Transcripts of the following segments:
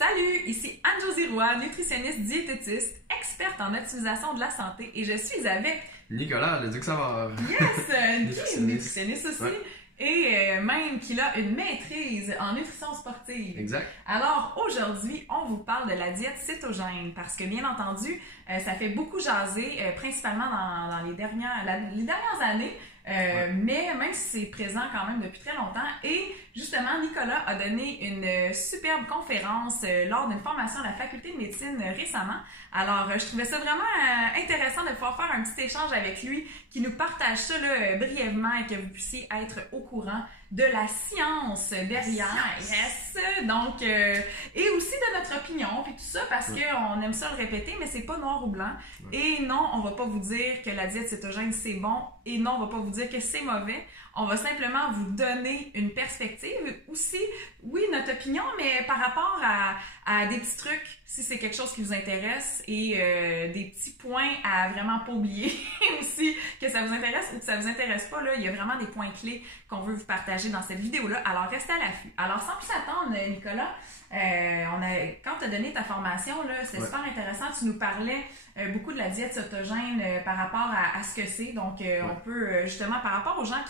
Salut, ici Anne-Josie Roy, nutritionniste diététiste, experte en optimisation de la santé et je suis avec Nicolas, le Duc Savard. Yes, qui est nutritionniste aussi Ouais. et même qu'il a une maîtrise en nutrition sportive. Exact. Alors aujourd'hui, on vous parle de la diète cétogène parce que bien entendu, ça fait beaucoup jaser, principalement dans les dernières années. Mais même si c'est présent quand même depuis très longtemps. Et justement, Nicolas a donné une superbe conférence lors d'une formation à la faculté de médecine récemment. Alors, je trouvais ça vraiment intéressant de pouvoir faire un petit échange avec lui qui nous partage ça là, brièvement et que vous puissiez être au courant de la science derrière. Yes! Donc, et aussi de notre opinion, puis tout ça, parce qu'on aime ça le répéter, mais c'est pas noir ou blanc. Et non, on va pas vous dire que la diète cétogène c'est bon, et non, on va pas vous dire que c'est mauvais. On va simplement vous donner une perspective. Aussi, oui, notre opinion, mais par rapport à des petits trucs, si c'est quelque chose qui vous intéresse, et des petits points à vraiment pas oublier aussi, que ça vous intéresse ou que ça vous intéresse pas, là, il y a vraiment des points clés qu'on veut vous partager dans cette vidéo-là. Alors, restez à l'affût. Alors, sans plus attendre, Nicolas, quand tu as donné ta formation, là, c'est super intéressant. Tu nous parlais beaucoup de la diète cétogène par rapport à ce que c'est. Donc, on peut justement, par rapport aux gens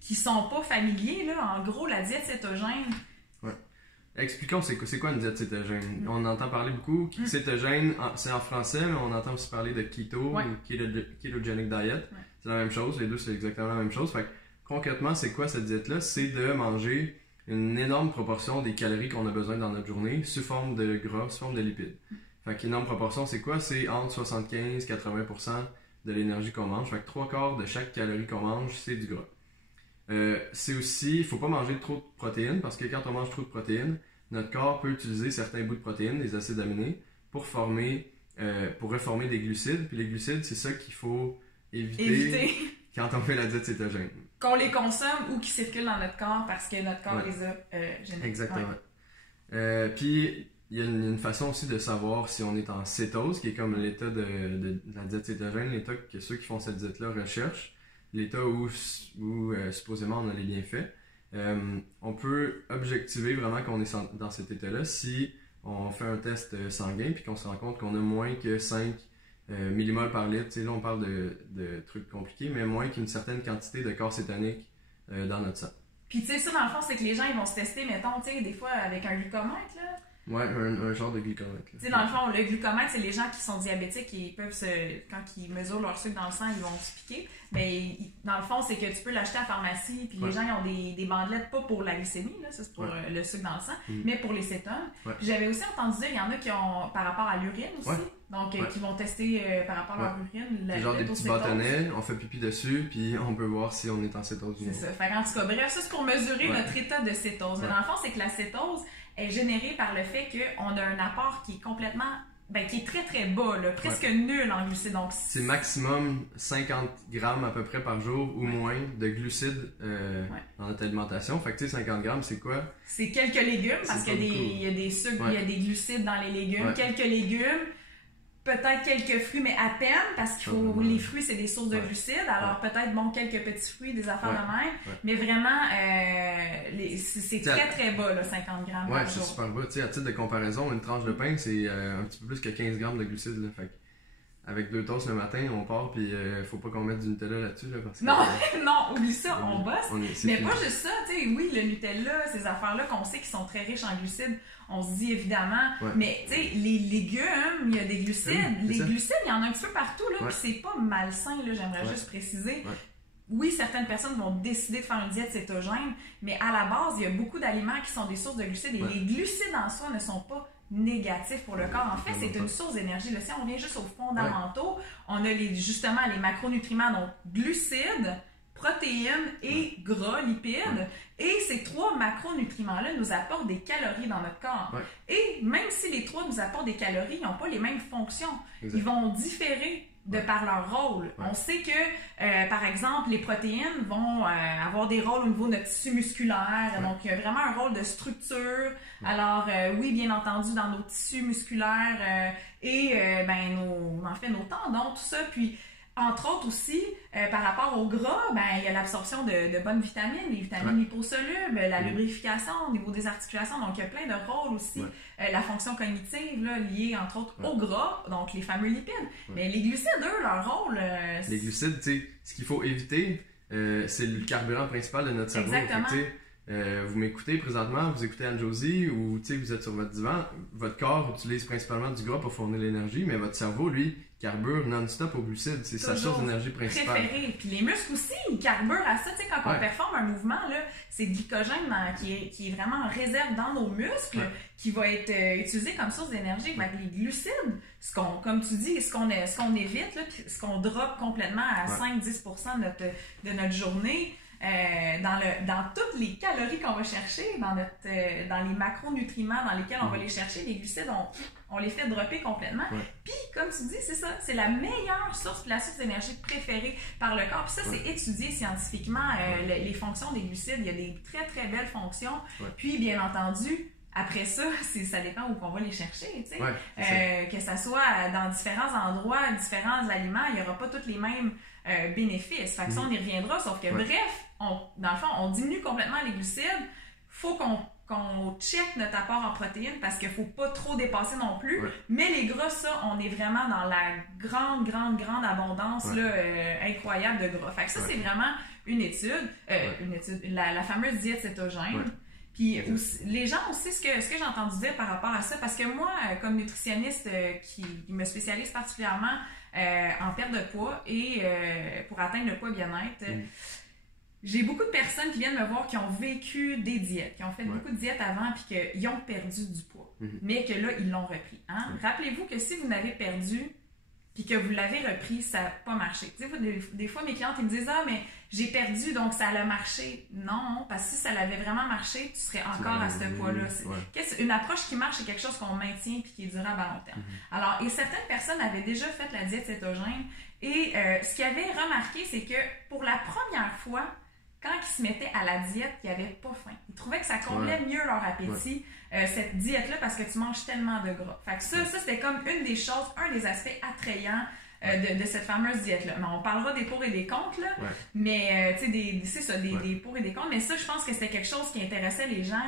qui sont pas familiers, là, en gros, la diète cétogène. Ouais. Expliquons c'est quoi une diète cétogène. On entend parler beaucoup. Cétogène, c'est en français, mais on entend aussi parler de keto ou ketogenic diet. C'est la même chose. Les deux, c'est exactement la même chose. Fait que, concrètement, c'est quoi cette diète-là? C'est de manger une énorme proportion des calories qu'on a besoin dans notre journée sous forme de gras, sous forme de lipides. Fait qu'énorme proportion, c'est quoi? C'est entre 75 et 80% de l'énergie qu'on mange. Fait que 3/4 de chaque calorie qu'on mange, c'est du gras. C'est aussi, il ne faut pas manger trop de protéines parce que quand on mange trop de protéines, notre corps peut utiliser certains bouts de protéines, des acides aminés, pour reformer des glucides. Puis les glucides, c'est ça qu'il faut éviter quand on fait la diète cétogène. Qu'on les consomme ou qui circulent dans notre corps parce que notre corps les a génétiquement. Exactement. Puis il y a une façon aussi de savoir si on est en cétose, qui est comme l'état de la diète cétogène, l'état que ceux qui font cette diète-là recherchent, l'état où supposément on a les bienfaits. On peut objectiver vraiment qu'on est dans cet état-là si on fait un test sanguin puis qu'on se rend compte qu'on a moins que 5 millimoles par litre. T'sais, là, on parle de trucs compliqués, mais moins qu'une certaine quantité de corps cétonique dans notre sang. Puis, tu sais, ça, dans le fond, c'est que les gens, ils vont se tester, mettons, tu sais, des fois avec un glucomètre, là. Ouais, un genre de glucomètre. Tu sais, dans le fond, le glucomètre, c'est les gens qui sont diabétiques et peuvent quand ils mesurent leur sucre dans le sang, ils vont se piquer. Mais dans le fond, c'est que tu peux l'acheter à la pharmacie, puis les gens, ils ont des bandelettes, pas pour la glycémie, là, ça c'est pour le sucre dans le sang, mais pour les cétones. Puis j'avais aussi entendu dire, il y en a qui ont, par rapport à l'urine aussi, donc qui vont tester par rapport à leur urine. C'est genre des petits bâtonnets, on fait pipi dessus, puis on peut voir si on est en cétose ou non. C'est ça. Fait en tout cas, bref, ça c'est pour mesurer notre état de cétose. Mais dans le fond, c'est que la cétose est générée par le fait qu'on a un apport qui est complètement, qui est très très bas, là, presque nul en glucides. Donc, c'est maximum 50 grammes à peu près par jour ou moins de glucides dans notre alimentation. Fait que tu sais, 50 grammes, c'est quoi? C'est quelques légumes, parce qu'il y a des sucres, il y a des glucides dans les légumes. Quelques légumes, peut-être quelques fruits, mais à peine, parce qu'il faut les fruits, c'est des sources de glucides. Alors peut-être, quelques petits fruits, des affaires de même. Mais vraiment, c'est très très bas, là, 50 grammes par jour. C'est super bas. Tu sais, à titre de comparaison, une tranche de pain, c'est un petit peu plus que 15 grammes de glucides. Là. Fait avec 2 toasts le matin, on part, puis faut pas qu'on mette du Nutella là-dessus. Là, parce que, non, oublie ça, on bosse. Mais pas juste ça, tu sais, oui, le Nutella, ces affaires-là qu'on sait qui sont très riches en glucides, on se dit évidemment, mais tu sais, les légumes, il y a des glucides. Les glucides, il y en a un petit peu partout, là, puis c'est pas malsain, là, j'aimerais juste préciser. Oui, certaines personnes vont décider de faire une diète cétogène, mais à la base, il y a beaucoup d'aliments qui sont des sources de glucides et les glucides en soi ne sont pas négatifs pour le corps. En fait, c'est une source d'énergie. Si on revient juste aux fondamentaux, on a justement les macronutriments, donc glucides, protéines et gras, lipides. Et ces 3 macronutriments-là nous apportent des calories dans notre corps. Et même si les 3 nous apportent des calories, ils n'ont pas les mêmes fonctions. Ils vont différer de par leur rôle. On sait que, par exemple, les protéines vont avoir des rôles au niveau de notre tissu musculaire. Donc, il y a vraiment un rôle de structure. Alors, oui, bien entendu, dans nos tissus musculaires et nos tendons, tout ça. Puis, entre autres aussi, par rapport au gras, ben, il y a l'absorption de bonnes vitamines, les vitamines liposolubles, la lubrification au niveau des articulations, donc il y a plein de rôles aussi. La fonction cognitive là, liée entre autres au gras, donc les fameux lipides. Mais les glucides, eux, leur rôle... les glucides, tu sais, ce qu'il faut éviter, c'est le carburant principal de notre cerveau. Exactement. Vous m'écoutez présentement, vous écoutez Anne-Josie ou vous êtes sur votre divan, votre corps utilise principalement du gras pour fournir l'énergie, mais votre cerveau, lui, carbure non-stop aux glucides. C'est sa source d'énergie principale. Préféré. Puis les muscles aussi, ils carburent à ça. Tu sais, quand on performe un mouvement, là, c'est le glycogène qui est vraiment en réserve dans nos muscles qui va être utilisé comme source d'énergie. Fait que les glucides, comme tu dis, ce qu'on évite, là, ce qu'on drop complètement à 5-10% de notre journée, dans toutes les calories qu'on va chercher, dans les macronutriments dans lesquels on va les chercher, les glucides, on les fait dropper complètement. Puis, comme tu dis, c'est ça, c'est la meilleure source, la source d'énergie préférée par le corps. Puis ça, c'est étudié scientifiquement, les fonctions des glucides. Il y a des très, très belles fonctions. Puis, bien entendu, après ça, ça dépend où on va les chercher, tu sais. Que ça soit dans différents endroits, différents aliments, il n'y aura pas tous les mêmes bénéfices. Fait que ça, on y reviendra, sauf que bref, dans le fond, on diminue complètement les glucides. Faut qu'on check notre apport en protéines parce qu'il ne faut pas trop dépasser non plus. Mais les gras, ça, on est vraiment dans la grande abondance là, incroyable de gras. Fait que ça, c'est vraiment une étude, la fameuse diète cétogène. Puis les gens aussi, ce que j'ai entendu dire par rapport à ça, parce que moi, comme nutritionniste qui me spécialise particulièrement en perte de poids et pour atteindre le poids bien-être, j'ai beaucoup de personnes qui viennent me voir qui ont vécu des diètes, qui ont fait beaucoup de diètes avant puis qu'ils ont perdu du poids, mais que là, ils l'ont repris. Hein? Rappelez-vous que si vous n'avez perdu puis que vous l'avez repris, ça n'a pas marché. Tu sais, des fois, mes clientes ils me disent « Ah, mais j'ai perdu, donc ça a marché. » Non, parce que si ça l'avait vraiment marché, tu serais encore à ce poids-là. Une approche qui marche, c'est quelque chose qu'on maintient puis qui est durable à long terme. Alors, et certaines personnes avaient déjà fait la diète cétogène et ce qu'ils avaient remarqué, c'est que pour la première fois, quand ils se mettaient à la diète, ils n'avaient pas faim. Ils trouvaient que ça comblait mieux leur appétit, cette diète-là, parce que tu manges tellement de gras. Fait que ça c'était comme une des choses, un des aspects attrayants de cette fameuse diète-là. Mais on parlera des pour et des contre, là. Mais, tu sais, c'est ça, des pour et des contre. Mais ça, je pense que c'était quelque chose qui intéressait les gens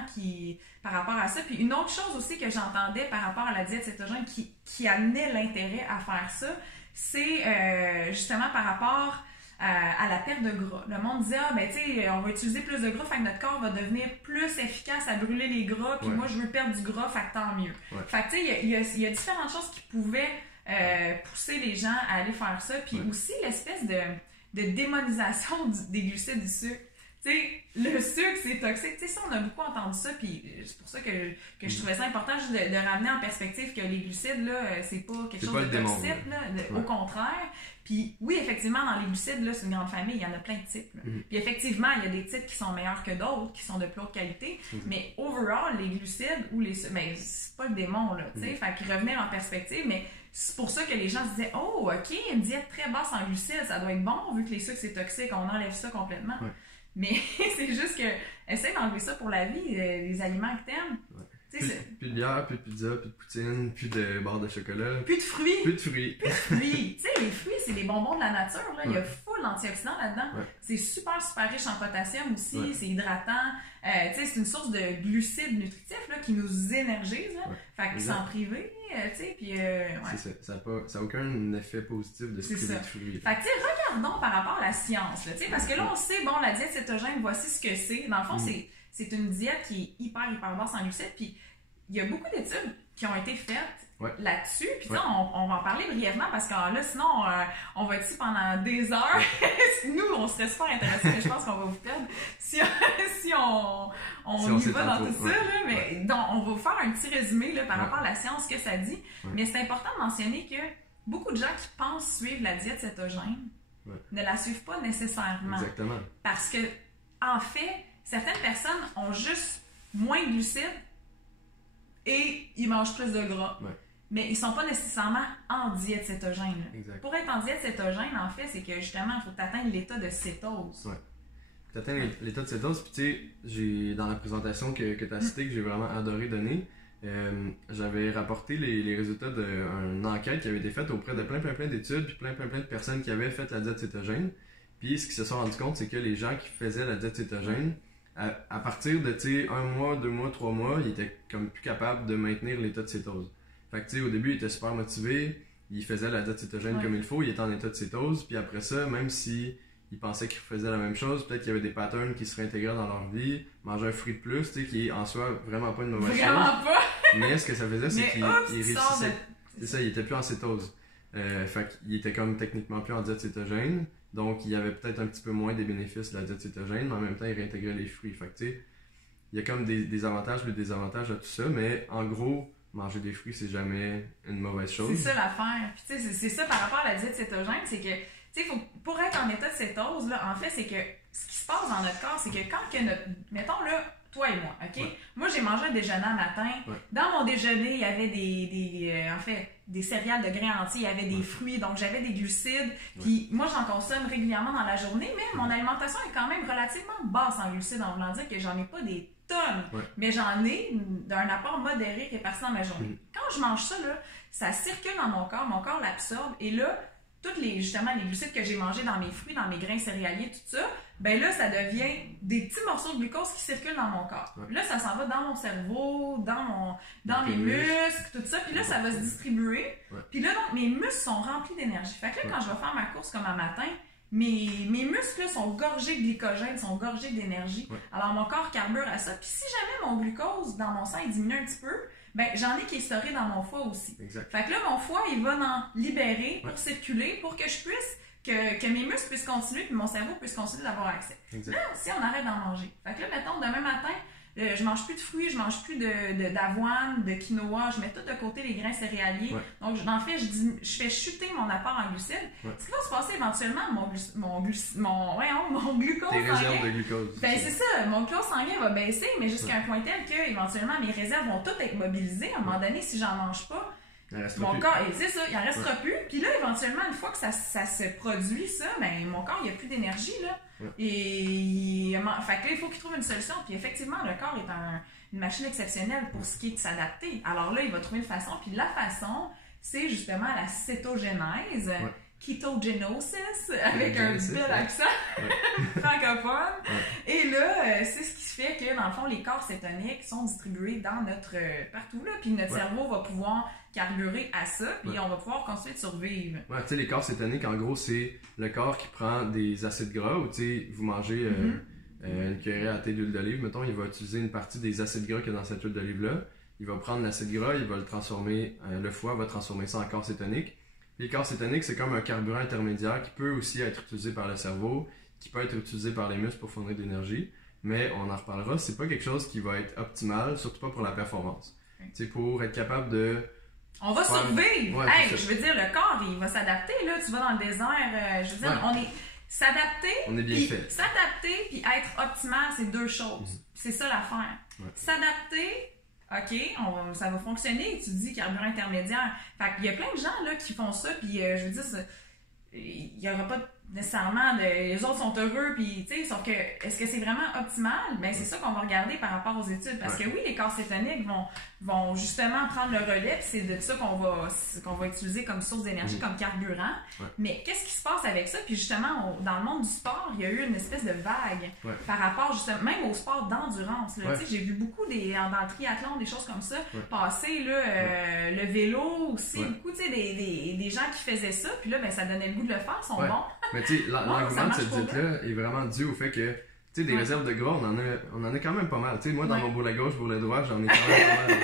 par rapport à ça. Puis une autre chose aussi que j'entendais par rapport à la diète cétogène qui amenait l'intérêt à faire ça, c'est justement par rapport à la perte de gras. Le monde disait, ah, ben, tu sais, on va utiliser plus de gras, fait que notre corps va devenir plus efficace à brûler les gras, puis moi, je veux perdre du gras, fait que tant mieux. Fait que, tu sais, il y a différentes choses qui pouvaient pousser les gens à aller faire ça, puis aussi l'espèce de démonisation des glucides du sucre. Tu sais, le sucre, c'est toxique. Tu sais, ça, on a beaucoup entendu ça, puis c'est pour ça que je trouvais ça important juste de ramener en perspective que les glucides, là, c'est pas quelque chose de toxique, là, au contraire. Puis oui, effectivement, dans les glucides, là, c'est une grande famille, il y en a plein de types. Puis effectivement, il y a des types qui sont meilleurs que d'autres, qui sont de plus haute qualité, mais overall, les glucides ou les... Ben, c'est pas le démon, là, tu sais, fait que revenir en perspective, mais c'est pour ça que les gens se disaient « Oh, OK, une diète très basse en glucides, ça doit être bon, vu que les sucres, c'est toxique, on enlève ça complètement. » Mais c'est juste que, essaie d'enlever ça pour la vie, les aliments que t'aimes. Plus de bière, plus de pizza, plus de poutine, plus de barres de chocolat. Plus de fruits. Plus de fruits. Tu sais, les fruits, c'est les bonbons de la nature. Là. Il y a full d'antioxydants là-dedans. C'est super riche en potassium aussi. C'est hydratant. Tu sais, c'est une source de glucides nutritifs là, qui nous énergisent. Là. Fait que s'en priver, tu sais, puis... C'est ça. Ça n'a aucun effet positif de se priver de fruits. Fait que, tu sais, regardons par rapport à la science. Là, parce que là, on sait, bon, la diète cétogène, voici ce que c'est. Dans le fond, c'est une diète qui est hyper basse en glucides. Puis il y a beaucoup d'études qui ont été faites là-dessus. Puis on va en parler brièvement parce que là, sinon, on va être ici pendant des heures. Nous, on serait super intéressés, mais je pense qu'on va vous perdre si on y va dans tout ça. Là, mais donc, on va vous faire un petit résumé là, par rapport à la science, ce que ça dit. Mais c'est important de mentionner que beaucoup de gens qui pensent suivre la diète cétogène ne la suivent pas nécessairement. Exactement. Parce que, en fait, certaines personnes ont juste moins de glucides et ils mangent plus de gras. Mais ils ne sont pas nécessairement en diète cétogène. Pour être en diète cétogène, en fait, c'est que justement, il faut atteindre l'état de cétose. Tu atteins l'état de cétose, puis tu sais, dans la présentation que tu as citée, que j'ai vraiment adoré donner, j'avais rapporté les résultats d'une enquête qui avait été faite auprès de plein d'études, puis plein de personnes qui avaient fait la diète cétogène. Puis ce qu'ils se sont rendus compte, c'est que les gens qui faisaient la diète cétogène, à partir de 1 mois, 2 mois, 3 mois, ils étaient comme plus capables de maintenir l'état de cétose. Fait que au début, ils étaient super motivés, ils faisaient la diète cétogène comme il faut, ils étaient en état de cétose, puis après ça, même si ils pensaient qu'ils faisaient la même chose, peut-être qu'il y avait des patterns qui se réintégraient dans leur vie, manger un fruit de plus, qui est en soi vraiment pas une mauvaise chose. Pas! Mais ce que ça faisait, c'est qu'ils réussissaient. C'est ça, ils étaient plus en cétose. Fait qu'ils étaient comme techniquement plus en diète cétogène, donc il y avait peut-être un petit peu moins des bénéfices de la diète cétogène, mais en même temps, ils réintégraient les fruits. Fait que tu sais, il y a comme des avantages et des désavantages à tout ça, mais en gros, manger des fruits, c'est jamais une mauvaise chose. C'est ça l'affaire. Puis tu sais, c'est ça par rapport à la diète cétogène, c'est que tu sais, pour être en état de cétose, là, en fait, c'est que ce qui se passe dans notre corps, c'est que quand que notre... Mettons là, toi et moi, OK? Ouais. Moi, j'ai mangé un déjeuner un matin. Ouais. Dans mon déjeuner, il y avait des céréales de grains entiers, il y avait des fruits, donc j'avais des glucides. Puis moi, j'en consomme régulièrement dans la journée, mais mon alimentation est quand même relativement basse en glucides, en voulant dire que j'en ai pas des tonnes, mais j'en ai d'un apport modéré réparti dans ma journée. Quand je mange ça, là, ça circule dans mon corps l'absorbe, et là, justement les glucides que j'ai mangés dans mes fruits, dans mes grains céréaliers, tout ça, ben là, ça devient des petits morceaux de glucose qui circulent dans mon corps. Là, ça s'en va dans mon cerveau, dans mes muscles, tout ça, puis là, ça va se distribuer. Puis là, donc, mes muscles sont remplis d'énergie. Fait que là, quand je vais faire ma course comme un matin, mes muscles là, sont gorgés de glycogène, sont gorgés d'énergie. Alors, mon corps carbure à ça. Puis si jamais mon glucose dans mon sang il diminue un petit peu, ben j'en ai qui est storé dans mon foie aussi. Exact. Fait que là, mon foie, il va en libérer pour circuler, pour que je puisse, que mes muscles puissent continuer, puis mon cerveau puisse continuer d'avoir accès. Exact. Là, si on arrête d'en manger. Fait que là, mettons, demain matin, je mange plus de fruits, je mange plus d'avoine, de quinoa, je mets tout de côté les grains céréaliers. Donc, en fait, je fais chuter mon apport en glucides. Ce qui va se passer éventuellement, mon glucose tes réserves de glucose. Ben, c'est ça, mon glucose sanguin va baisser, mais jusqu'à un point tel que, éventuellement, mes réserves vont toutes être mobilisées. À un moment donné, si j'en mange pas, mon corps, c'est ça, il en restera plus. Puis là, éventuellement, une fois que ça se produit, ça, ben, mon corps, il n'y a plus d'énergie, là. Et fait que là, il faut qu'il trouve une solution. Puis effectivement, le corps est une machine exceptionnelle pour ce qui est de s'adapter. Alors là, il va trouver une façon. Puis la façon, c'est justement la cétogénèse, ketogenosis, avec un bel accent francophone. Et là, c'est ce qui fait que, dans le fond, les corps cétoniques sont distribués dans partout, là. Puis notre cerveau va pouvoir carburer à ça, puis on va pouvoir continuer de survivre. Ouais, tu sais, les corps cétoniques, en gros, c'est le corps qui prend des acides gras, ou tu sais, vous mangez une cuillerée à thé d'huile d'olive, mettons, il va utiliser une partie des acides gras qu'il y a dans cette huile d'olive-là, il va prendre l'acide gras, il va le transformer, le foie va transformer ça en corps cétonique. Puis le corps cétonique, c'est comme un carburant intermédiaire qui peut aussi être utilisé par le cerveau, qui peut être utilisé par les muscles pour fournir de l'énergie, mais on en reparlera, c'est pas quelque chose qui va être optimal, surtout pas pour la performance. Tu sais, pour être capable de... On va survivre! Ouais, hey, je veux dire, le corps, il va s'adapter, là. Tu vas dans le désert, je veux dire, on est... S'adapter, on est bien fait. S'adapter puis être optimal, c'est deux choses. C'est ça l'affaire. S'adapter, OK, ça va fonctionner. Tu dis carburant intermédiaire. Fait qu'il y a plein de gens là, qui font ça, puis je veux dire, il n'y aura pas nécessairement les autres sont heureux, puis tu sais, sauf que est-ce que c'est vraiment optimal? Ben c'est ça qu'on va regarder par rapport aux études, parce que oui, les corps cétoniques vont justement prendre le relais, puis c'est de ça qu'on va utiliser comme source d'énergie, comme carburant. Mais qu'est-ce qui se passe avec ça? Puis justement, dans le monde du sport, il y a eu une espèce de vague par rapport justement, même au sport d'endurance. Tu sais, j'ai vu beaucoup dans le triathlon, des choses comme ça, passer là, le vélo aussi, beaucoup, tu sais, des gens qui faisaient ça, puis là, ben ça donnait le goût de le faire, sont bons. Mais tu sais, l'argument de cette diète-là est vraiment dû au fait que, tu sais, des réserves de gras, on en a quand même pas mal. Tu sais, moi, dans mon bourrelet gauche, bourrelet droit, j'en ai quand même pas mal.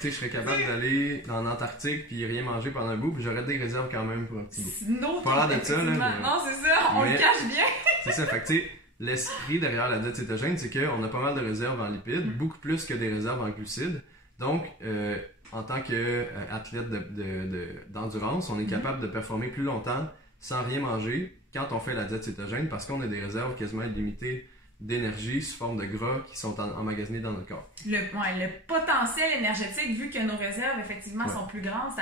Je serais capable d'aller dans l'Antarctique puis rien manger pendant un bout, puis j'aurais des réserves quand même pour un petit bout. Pas l'air de ça, là. Non, c'est ça, on le cache bien. C'est ça, fait que tu sais, l'esprit derrière la diète cétogène, c'est qu'on a pas mal de réserves en lipides, beaucoup plus que des réserves en glucides. Donc, en tant qu'athlète d'endurance, on est capable de performer plus longtemps sans rien manger quand on fait la diète cétogène parce qu'on a des réserves quasiment illimitées d'énergie sous forme de gras qui sont emmagasinés dans notre corps. Le potentiel énergétique, vu que nos réserves effectivement sont plus grandes,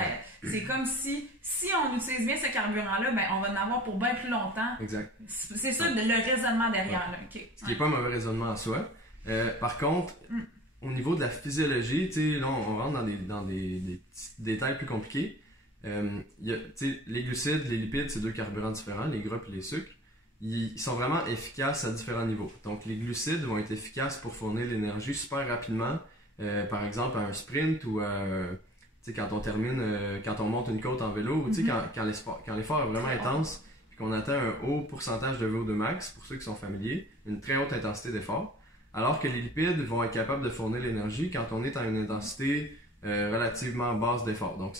c'est comme si on utilise bien ce carburant-là, ben, on va en avoir pour bien plus longtemps. Exact. C'est ça le raisonnement derrière. Là. Okay. Ce qui n'est pas un mauvais raisonnement en soi. Par contre, au niveau de la physiologie, tu sais, là, on rentre dans des petits détails plus compliqués. Les glucides, les lipides, c'est 2 carburants différents, les gras et les sucres. Ils sont vraiment efficaces à différents niveaux. Donc, les glucides vont être efficaces pour fournir l'énergie super rapidement, par exemple à un sprint ou quand on termine, quand on monte une côte en vélo, ou quand l'effort est vraiment intense et qu'on atteint un haut pourcentage de VO2 max, pour ceux qui sont familiers, une très haute intensité d'effort. Alors que les lipides vont être capables de fournir l'énergie quand on est à une intensité relativement basse d'effort. Donc,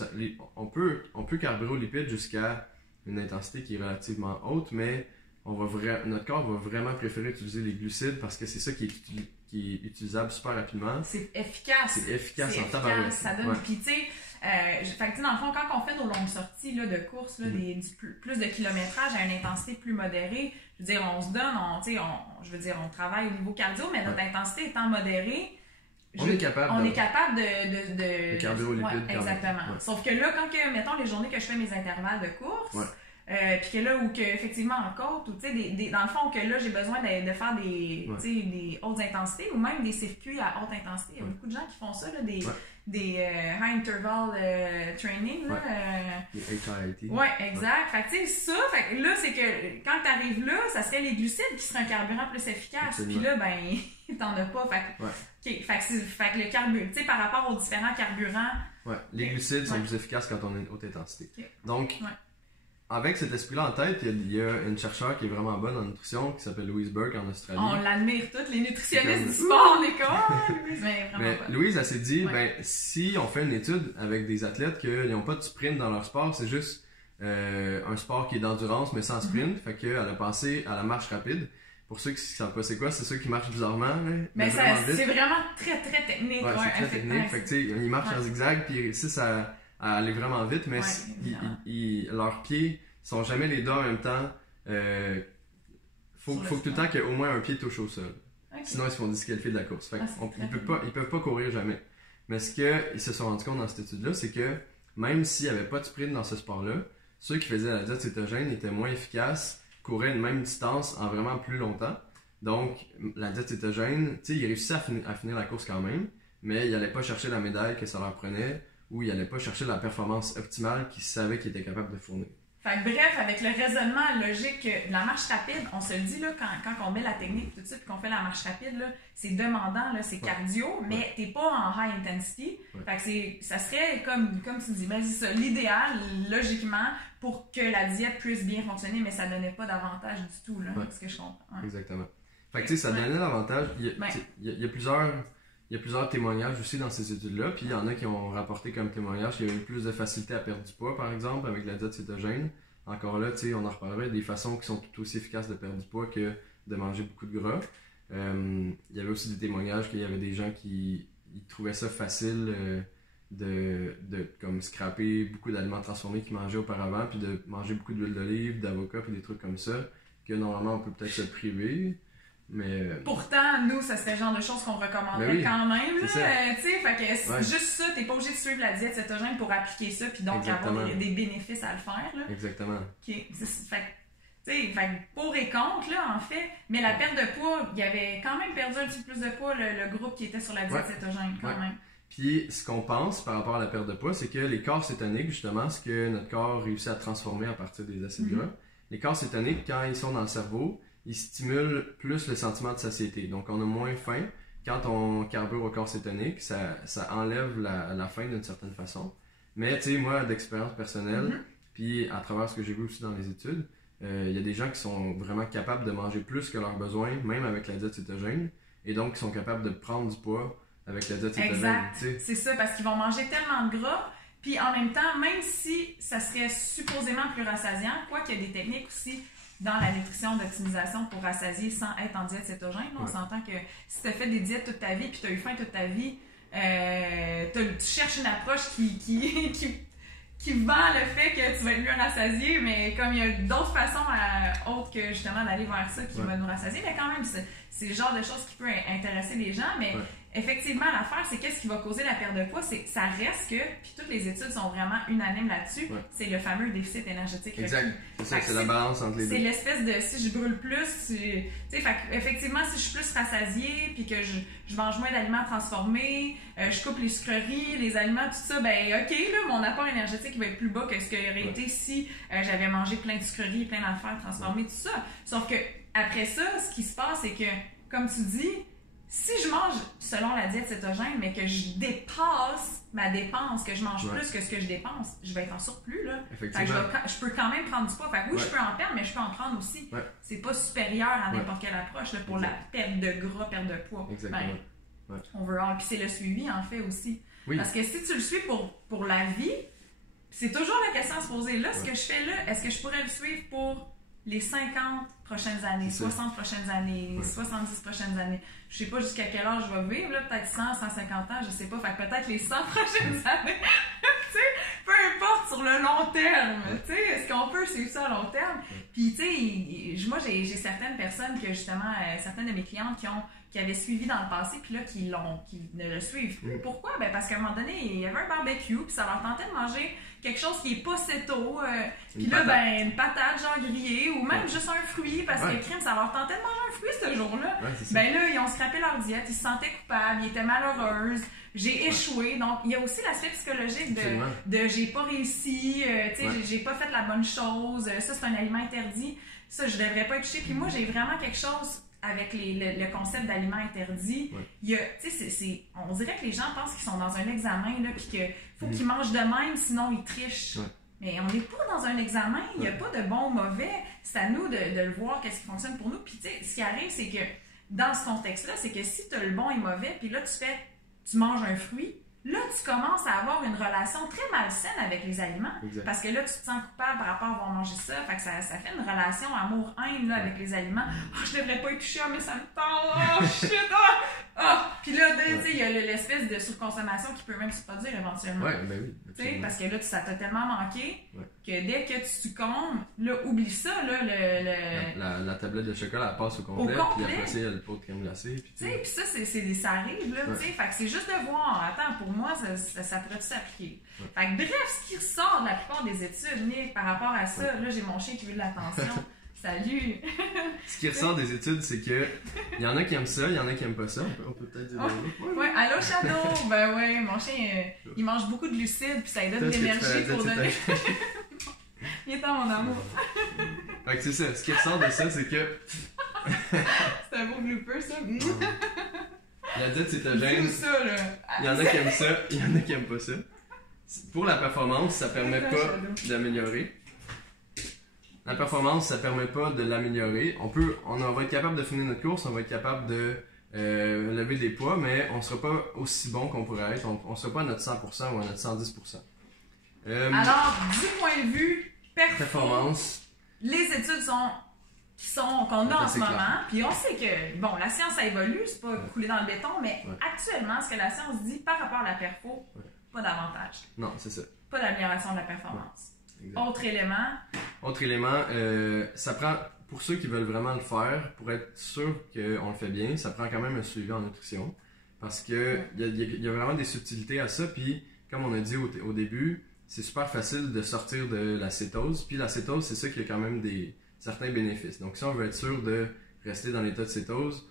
on peut carburer aux lipides jusqu'à une intensité qui est relativement haute, mais notre corps va vraiment préférer utiliser les glucides parce que c'est ça qui est utilisable super rapidement. C'est efficace. C'est efficace en tabarouette. Ça donne, puis tu sais, dans le fond, quand on fait nos longues sorties là, de course, là, plus de kilométrage à une intensité plus modérée, je veux dire, on se donne, on travaille au niveau cardio, mais notre intensité étant modérée, on est capable de carburer aux lipides. Exactement. Sauf que là, mettons les journées que je fais mes intervalles de course, puis que là, ou que effectivement en côte, ou tu sais, dans le fond, que là, j'ai besoin de faire des hautes intensités, ou même des circuits à haute intensité. Il y a beaucoup de gens qui font ça, là, des high interval training. Là, les HIIT. Ouais, exact. Fait que tu sais, fait que là, c'est que quand tu arrives là, ça serait les glucides qui seraient un carburant plus efficace. Puis là, ben, t'en as pas. Fait que le carburant, tu sais, par rapport aux différents carburants. Ouais, les glucides sont plus efficaces quand on a une haute intensité. Donc, avec cet esprit-là en tête, il y a une chercheure qui est vraiment bonne en nutrition qui s'appelle Louise Burke en Australie. On l'admire toutes, les nutritionnistes du sport, l'école. Mais Louise, elle s'est dit, si on fait une étude avec des athlètes qui n'ont pas de sprint dans leur sport, c'est juste un sport qui est d'endurance mais sans sprint, fait qu'elle a pensé à la marche rapide. Pour ceux qui ne savent pas c'est quoi, c'est ceux qui marchent bizarrement. Mais c'est vraiment très très technique. Ouais, c'est très technique. Fait que tu sais, ils marchent en zigzag puis ils réussissent à aller vraiment vite, mais leurs pieds sont jamais les deux en même temps. Faut que tout le temps qu'il y ait au moins un pied touche au sol. Sinon, ils se font disqualifier de la course. Fait ils peuvent pas courir jamais. Mais ce qu'ils se sont rendus compte dans cette étude-là, c'est que même s'il n'y avait pas de sprint dans ce sport-là, ceux qui faisaient la diète cétogène étaient moins efficaces, couraient une même distance en vraiment plus longtemps. Donc, la diète cétogène, ils réussissaient à finir la course quand même, mais ils n'allaient pas chercher la médaille que ça leur prenait ou ils n'allaient pas chercher la performance optimale qu'ils savaient qu'ils étaient capables de fournir. Fait que bref, avec le raisonnement logique de la marche rapide, on se le dit là, quand on met la technique tout de suite et qu'on fait la marche rapide, là, c'est demandant, là, c'est cardio, mais t'es pas en high intensity. Fait que ça serait comme tu dis, ben c'est ça, l'idéal, logiquement, pour que la diète puisse bien fonctionner, mais ça donnait pas d'avantage du tout, là, ce que je comprends. Exactement. Fait que tu sais, ça donnait l'avantage. Il y a plusieurs témoignages aussi dans ces études-là, puis il y en a qui ont rapporté comme témoignage qu'il y avait eu plus de facilité à perdre du poids, par exemple, avec la diète cétogène. Encore là, tu sais, on en reparlerait, des façons qui sont tout aussi efficaces de perdre du poids que de manger beaucoup de gras. Il y avait aussi des témoignages qu'il y avait des gens qui trouvaient ça facile de comme scraper beaucoup d'aliments transformés qu'ils mangeaient auparavant, puis de manger beaucoup d'huile d'olive, d'avocat, puis des trucs comme ça, que normalement on peut peut-être se priver. Mais pourtant, nous, ça serait le genre de choses qu'on recommanderait quand même. Fait que juste ça, t'es pas obligé de suivre la diète cétogène pour appliquer ça puis donc avoir des bénéfices à le faire. Là. Exactement. Fait que pour et contre, là, en fait, mais la perte de poids, il y avait quand même perdu un petit peu plus de poids le groupe qui était sur la diète cétogène quand même. Puis ce qu'on pense par rapport à la perte de poids, c'est que les corps cétoniques, justement, ce que notre corps réussit à transformer à partir des acides gras, les corps cétoniques, quand ils sont dans le cerveau, ils stimulent plus le sentiment de satiété. Donc, on a moins faim. Quand on carbure au corps cétonique, ça enlève la faim d'une certaine façon. Mais, tu sais, moi, d'expérience personnelle, puis à travers ce que j'ai vu aussi dans les études, il y a des gens qui sont vraiment capables de manger plus que leurs besoins, même avec la diète cétogène, et donc qui sont capables de prendre du poids avec la diète cétogène. Exact. C'est ça, parce qu'ils vont manger tellement de gras, puis en même temps, même si ça serait supposément plus rassasiant, quoi qu'il y a des techniques aussi dans la nutrition d'optimisation pour rassasier sans être en diète cétogène. On s'entend que si tu as fait des diètes toute ta vie puis tu as eu faim toute ta vie, tu cherches une approche qui vend le fait que tu vas être mieux rassasié, mais comme il y a d'autres façons autres que justement d'aller vers ça qui va nous rassasier, mais quand même, c'est le genre de choses qui peut intéresser les gens, mais effectivement, l'affaire, c'est qu'est-ce qui va causer la perte de poids, c'est ça reste que, puis toutes les études sont vraiment unanimes là-dessus, c'est le fameux déficit énergétique requis. Exact. C'est ça, c'est la balance entre les deux. C'est l'espèce de si je brûle plus, tu sais, effectivement, si je suis plus rassasiée, puis que je mange moins d'aliments transformés, je coupe les sucreries, les aliments, tout ça, ben ok, là, mon apport énergétique va être plus bas que ce qu'il aurait été si j'avais mangé plein de sucreries, plein d'affaires transformées, tout ça. Sauf que après ça, ce qui se passe, c'est que, comme tu dis, si je mange selon la diète cétogène, mais que je dépasse ma dépense, que je mange plus que ce que je dépense, je vais être en surplus, là. Effectivement. Je peux quand même prendre du poids. Fait que oui, je peux en perdre, mais je peux en prendre aussi. C'est pas supérieur à n'importe quelle approche là, pour la perte de gras, perte de poids. Exactement. Overall. Puis c'est le suivi, en fait, aussi. Oui. Parce que si tu le suis pour la vie, c'est toujours la question à se poser. Là, ce que je fais là, est-ce que je pourrais le suivre pour les 50 prochaines années, 60 prochaines années, 70 prochaines années? Je sais pas jusqu'à quel âge je vais vivre, là, peut-être 100, 150 ans, je sais pas. Fait que peut-être les 100 prochaines années. Tu sais, peu importe sur le long terme. Tu sais, est-ce qu'on peut suivre ça à long terme? Puis, tu sais, moi, j'ai certaines personnes que, justement, certaines de mes clientes qui avaient suivi dans le passé, puis là, qui ne le suivent plus. Pourquoi? Ben, parce qu'à un moment donné, il y avait un barbecue, puis ça leur tentait de manger quelque chose qui est pas céto, puis là, ben, une patate, genre grillée, ou même juste un fruit, parce que crème, ça leur tentait de manger un fruit ce jour-là. Ben là, ils ont scrappé leur diète, ils se sentaient coupables, ils étaient malheureuses, j'ai échoué. Donc, il y a aussi l'aspect psychologique de j'ai pas réussi, tu sais, j'ai pas fait la bonne chose, ça, c'est un aliment interdit, ça, je devrais pas être touchée. Puis moi, j'ai vraiment quelque chose avec le concept d'aliment interdit. Il y a, tu sais, on dirait que les gens pensent qu'ils sont dans un examen, là, puis qu'il faut qu'ils mangent de même, sinon ils trichent. Mais on n'est pas dans un examen, il n'y a pas de bon ou mauvais. C'est à nous de le voir, qu'est-ce qui fonctionne pour nous. Puis, tu sais, ce qui arrive, c'est que dans ce contexte-là, c'est que si tu as le bon et le mauvais, puis là, tu manges un fruit, là, tu commences à avoir une relation très malsaine avec les aliments. Parce que là, tu te sens coupable par rapport à avoir mangé ça. Fait que ça fait une relation amour-haine là, avec les aliments. Oh, je devrais pas y toucher, mais ça me tend. Oh, shit! Puis là, tu sais, il y a l'espèce de surconsommation qui peut même se produire éventuellement. Ben oui. Parce que là, ça t'a tellement manqué que dès que tu succombes, là, oublie ça, là, la tablette de chocolat, elle passe au complet. Puis après ça, il y a le pot de crème glacée. Puis ça, ça arrive, là, tu sais. Fait que c'est juste de voir. Attends, pour moi, ça pourrait s'appliquer. Fait que bref, ce qui ressort de la plupart des études, Nick, par rapport à ça, là, j'ai mon chien qui veut de l'attention. Salut! Ce qui ressort des études, c'est que il y en a qui aiment ça, il y en a qui aiment pas ça. On peut peut-être dire allô Shadow! Ben ouais, mon chien, il mange beaucoup de glucides, puis ça lui donne de l'énergie pour donner. Il est en mon amour. Fait que c'est ça, ce qui ressort de ça, c'est que. C'est un beau blooper, ça. La diète cétogène. Ça, là. Il y en a qui aiment ça, il y en a qui aiment pas ça. Pour la performance, ça permet pas d'améliorer. La performance, ça permet pas de l'améliorer. On va être capable de finir notre course, on va être capable de lever des poids, mais on sera pas aussi bon qu'on pourrait être. On sera pas à notre 100% ou à notre 110%. Alors, du point de vue performance, les études qu'on a en ce moment, puis on sait que, bon, la science, ça évolue, c'est pas coulé dans le béton, mais actuellement, ce que la science dit par rapport à la perfo, pas d'avantage. Non, c'est ça. Pas d'amélioration de la performance. Autre élément, ça prend, pour ceux qui veulent vraiment le faire, pour être sûr qu'on le fait bien, ça prend quand même un suivi en nutrition. Parce que il y a vraiment des subtilités à ça, puis comme on a dit au début, c'est super facile de sortir de la cétose. Puis la cétose, c'est ça qui a quand même certains bénéfices. Donc si on veut être sûr de rester dans l'état de cétose,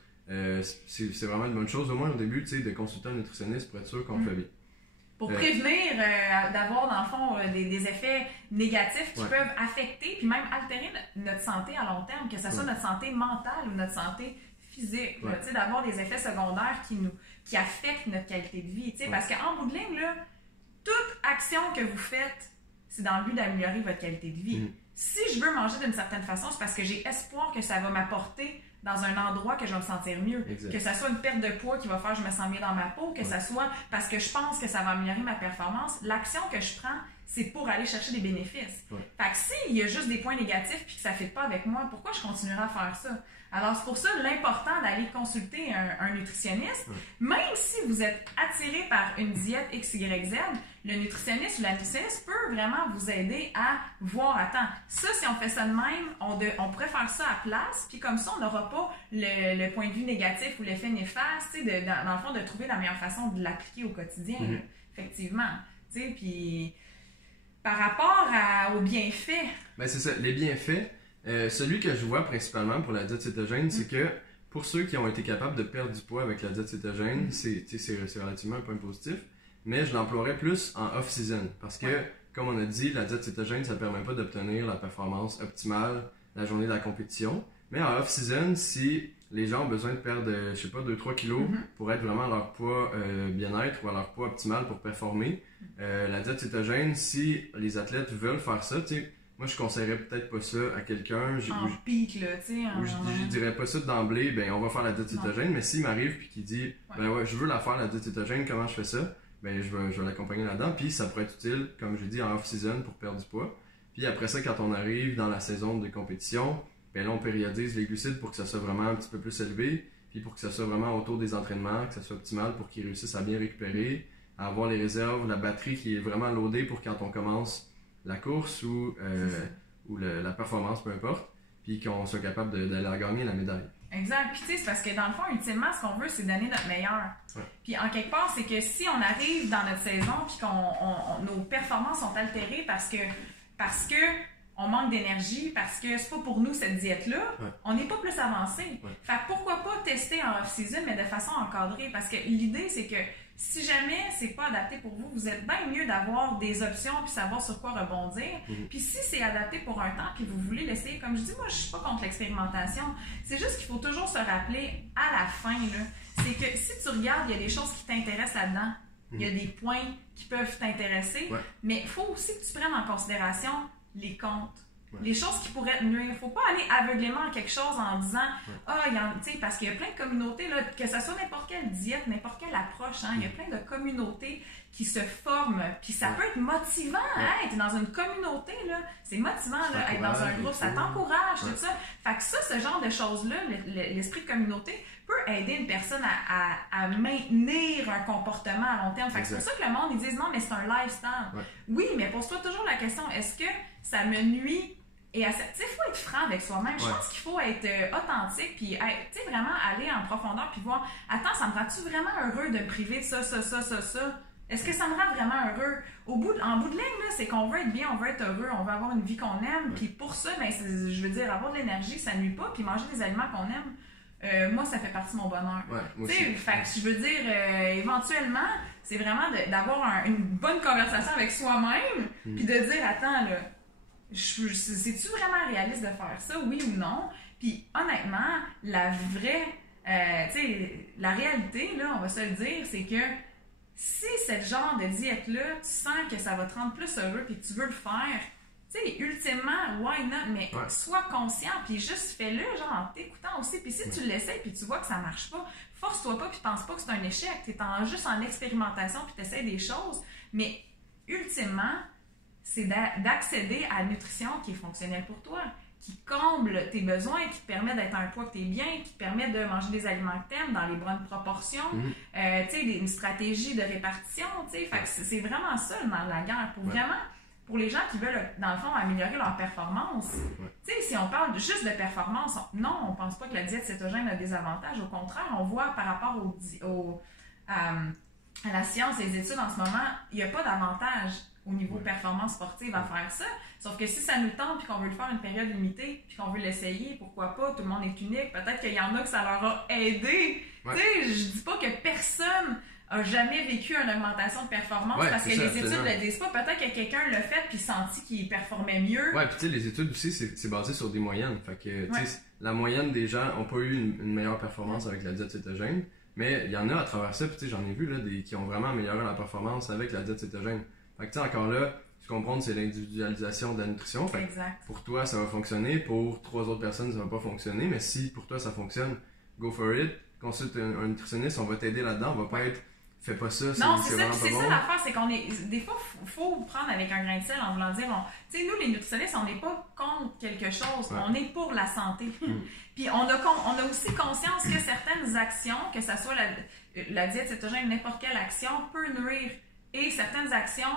c'est vraiment une bonne chose, au moins au début, tu sais, de consulter un nutritionniste pour être sûr qu'on le fait bien. Pour prévenir d'avoir, dans le fond, des effets négatifs qui peuvent affecter puis même altérer notre santé à long terme, que ce soit notre santé mentale ou notre santé physique. D'avoir des effets secondaires qui affectent notre qualité de vie. Parce qu'en bout de ligne, là, toute action que vous faites, c'est dans le but d'améliorer votre qualité de vie. Si je veux manger d'une certaine façon, c'est parce que j'ai espoir que ça va m'apporter dans un endroit que je vais me sentir mieux. Que ça soit une perte de poids qui va faire que je me sens mieux dans ma peau, que ça soit parce que je pense que ça va améliorer ma performance. L'action que je prends, c'est pour aller chercher des bénéfices. Fait que s'il y a juste des points négatifs puis que ça ne fit pas avec moi, pourquoi je continuerai à faire ça? Alors, c'est pour ça l'important d'aller consulter un nutritionniste. Même si vous êtes attiré par une diète XYZ, le nutritionniste ou la nutritionniste peut vraiment vous aider à voir, attends, ça, si on fait ça de même, on pourrait faire ça à place, puis comme ça, on n'aura pas le point de vue négatif ou l'effet néfaste, tu sais, dans le fond, de trouver la meilleure façon de l'appliquer au quotidien, là, effectivement. Tu sais, puis par rapport aux bienfaits... Ben c'est ça, les bienfaits, celui que je vois principalement pour la diète cétogène, c'est que pour ceux qui ont été capables de perdre du poids avec la diète cétogène, c'est relativement un point positif, mais je l'emploierais plus en off-season, parce que, comme on a dit, la diète cétogène, ça ne permet pas d'obtenir la performance optimale la journée de la compétition, mais en off-season, si les gens ont besoin de perdre, je sais pas, 2-3 kilos pour être vraiment à leur poids bien-être ou à leur poids optimal pour performer, la diète cétogène, si les athlètes veulent faire ça, tu sais, moi je conseillerais peut-être pas ça à quelqu'un. En pic, là, tu sais. Je dirais pas ça d'emblée, ben on va faire la diète cétogène, mais s'il m'arrive puis qu'il dit, ben ouais, je veux la faire la diète cétogène, comment je fais ça? Ben je vais l'accompagner là-dedans, puis ça pourrait être utile, comme je dis, en off-season pour perdre du poids. Puis après ça, quand on arrive dans la saison de compétition, ben là on périodise les glucides pour que ça soit vraiment un petit peu plus élevé, puis pour que ça soit vraiment autour des entraînements, que ça soit optimal pour qu'ils réussissent à bien récupérer, à avoir les réserves, la batterie qui est vraiment loadée pour quand on commence la course ou la performance, peu importe, puis qu'on soit capable d'aller gagner la médaille. Exact. Puis tu sais, c'est parce que dans le fond, ultimement, ce qu'on veut, c'est donner notre meilleur. Ouais. Puis en quelque part, c'est que si on arrive dans notre saison puis nos performances sont altérées parce que on manque d'énergie, parce que c'est pas pour nous cette diète-là, on n'est pas plus avancé. Fait que pourquoi pas tester en off-season, mais de façon encadrée? Parce que l'idée, c'est que si jamais c'est pas adapté pour vous, vous êtes bien mieux d'avoir des options puis savoir sur quoi rebondir. Puis si c'est adapté pour un temps puis vous voulez l'essayer, comme je dis, moi je suis pas contre l'expérimentation. C'est juste qu'il faut toujours se rappeler à la fin, là, c'est que si tu regardes, il y a des choses qui t'intéressent là-dedans. Il y a des points qui peuvent t'intéresser, mais il faut aussi que tu prennes en considération les comptes. Les choses qui pourraient te nuire. Il ne faut pas aller aveuglément à quelque chose en disant parce qu'il y a plein de communautés, là, que ce soit n'importe quelle diète, n'importe quelle approche, il y a plein de communautés qui se forment, puis ça peut être motivant, être dans une communauté, là, c'est motivant, là, être dans un groupe, ça t'encourage, tout ça. Fait que ça, ce genre de choses-là, l'esprit de communauté, peut aider une personne à maintenir un comportement à long terme. Fait que c'est pour ça que le monde, ils disent non, mais c'est un lifestyle. Oui, mais pose-toi toujours la question, est-ce que ça me nuit? Et tu sais, il faut être franc avec soi-même. Je pense qu'il faut être authentique, puis tu sais, vraiment aller en profondeur, puis voir, attends, ça me rend-tu vraiment heureux de me priver de ça? Est-ce que ça me rend vraiment heureux? En bout de ligne, là, c'est qu'on veut être bien, on veut être heureux, on veut avoir une vie qu'on aime, puis pour ça, ben, je veux dire, avoir de l'énergie, ça nuit pas, puis manger des aliments qu'on aime, moi, ça fait partie de mon bonheur. Tu sais, fait que je veux dire, éventuellement, c'est vraiment d'avoir une bonne conversation avec soi-même, puis de dire, attends, là, c'est-tu vraiment réaliste de faire ça, oui ou non? Puis honnêtement, la vraie, tu sais, la réalité, là, on va se le dire, c'est que si ce genre de diète-là, tu sens que ça va te rendre plus heureux puis que tu veux le faire, tu sais, ultimement, why not? Mais sois conscient puis juste fais-le, genre, en t'écoutant aussi. Puis si tu l'essaies puis tu vois que ça marche pas, force-toi pas puis pense pas que c'est un échec. T'es juste en expérimentation puis t'essaies des choses. Mais ultimement, c'est d'accéder à la nutrition qui est fonctionnelle pour toi, qui comble tes besoins, qui te permet d'être à un poids que tu es bien, qui te permet de manger des aliments que tu aimes dans les bonnes proportions, tu sais, une stratégie de répartition, tu sais. Fait que c'est vraiment ça dans la guerre. Pour les gens qui veulent, dans le fond, améliorer leur performance, tu sais, si on parle juste de performance, non, on pense pas que la diète cétogène a des avantages. Au contraire, on voit par rapport à la science et les études en ce moment, il n'y a pas d'avantage au niveau performance sportive à faire ça. Sauf que si ça nous tente puis qu'on veut le faire une période limitée puis qu'on veut l'essayer, pourquoi pas? Tout le monde est unique. Peut-être qu'il y en a que ça leur a aidé. Tu sais, je dis pas que personne a jamais vécu une augmentation de performance parce que les études le disent pas. Peut-être que quelqu'un l'a fait puis senti qu'il performait mieux. Ouais, puis tu sais, les études aussi, c'est basé sur des moyennes. Fait que, tu sais, la moyenne des gens n'ont pas eu une meilleure performance avec la diète cétogène. Mais il y en a à travers ça, puis tu sais, j'en ai vu là, qui ont vraiment amélioré leur performance avec la diète cétogène. Fait que tu sais, encore là, ce qu'on comprend, c'est l'individualisation de la nutrition. Fait que pour toi, ça va fonctionner. Pour 3 autres personnes, ça va pas fonctionner. Mais si pour toi, ça fonctionne, go for it. Consulte un nutritionniste, on va t'aider là-dedans. On va pas être, fais pas ça, c'est vraiment pas bon. C'est ça l'affaire, c'est qu'on est... Des fois, faut prendre avec un grain de sel en voulant dire, tu sais, nous, les nutritionnistes, on n'est pas contre quelque chose. On est pour la santé. Puis on a aussi conscience que certaines actions, que ce soit la diète cétogène, n'importe quelle action, peut nuire. Et certaines actions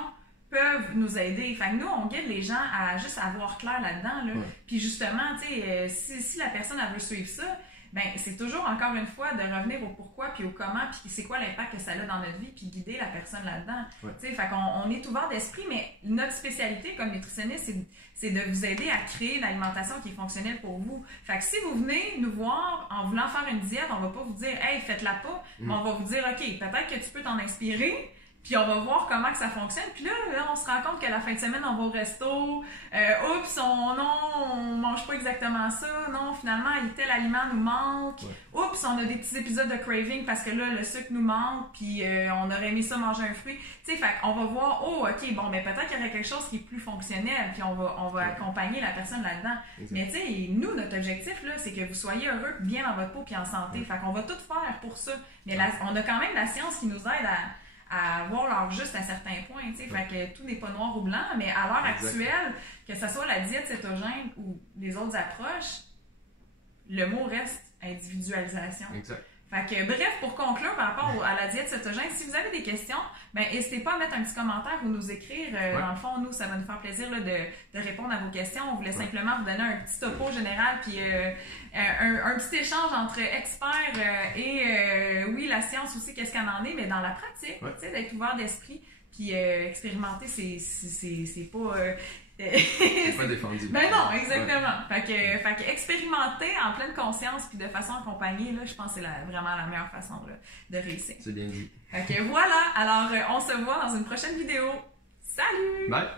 peuvent nous aider. Fait que nous, on guide les gens à juste avoir clair là-dedans. Là. Puis justement, tu sais, si la personne elle veut suivre ça, ben c'est toujours, encore une fois, de revenir au pourquoi, puis au comment, puis c'est quoi l'impact que ça a dans notre vie, puis guider la personne là-dedans. Tu sais, fait qu'on est ouvert d'esprit, mais notre spécialité comme nutritionniste, c'est de vous aider à créer une alimentation qui est fonctionnelle pour vous. Fait que si vous venez nous voir en voulant faire une diète, on va pas vous dire « Hey, faites-la pas », mais on va vous dire « Ok, peut-être que tu peux t'en inspirer », puis on va voir comment que ça fonctionne. Puis là, on se rend compte que la fin de semaine, on va au resto. Oups, on mange pas exactement ça. Non, finalement, tel aliment nous manque. Oups, on a des petits épisodes de craving parce que là, le sucre nous manque. Puis on aurait aimé ça manger un fruit. Tu sais, fait on va voir, oh, OK, bon, mais peut-être qu'il y aurait quelque chose qui est plus fonctionnel. Puis on va accompagner la personne là-dedans. Mais tu sais, nous, notre objectif, là, c'est que vous soyez heureux, bien dans votre peau, puis en santé. Fait qu'on va tout faire pour ça. Mais on a quand même la science qui nous aide à avoir l'heure juste à certains points, tu sais, fait que tout n'est pas noir ou blanc, mais à l'heure actuelle, que ce soit la diète cétogène ou les autres approches, le mot reste individualisation. Exact. Fait que, bref, pour conclure par rapport à la diète cétogène, si vous avez des questions, ben n'hésitez pas à mettre un petit commentaire ou nous écrire. Dans le fond, nous, ça va nous faire plaisir là, de répondre à vos questions. On voulait simplement vous donner un petit topo général, puis un petit échange entre experts et, oui, la science aussi, qu'est-ce qu'elle en est, mais dans la pratique, tu sais, d'être ouvert d'esprit, puis expérimenter, c'est pas... c'est pas défendu. Ben non, exactement. Fait que expérimenter en pleine conscience puis de façon accompagnée, là, je pense que c'est vraiment la meilleure façon de réussir. C'est bien dit. Fait que voilà, alors on se voit dans une prochaine vidéo. Salut! Bye!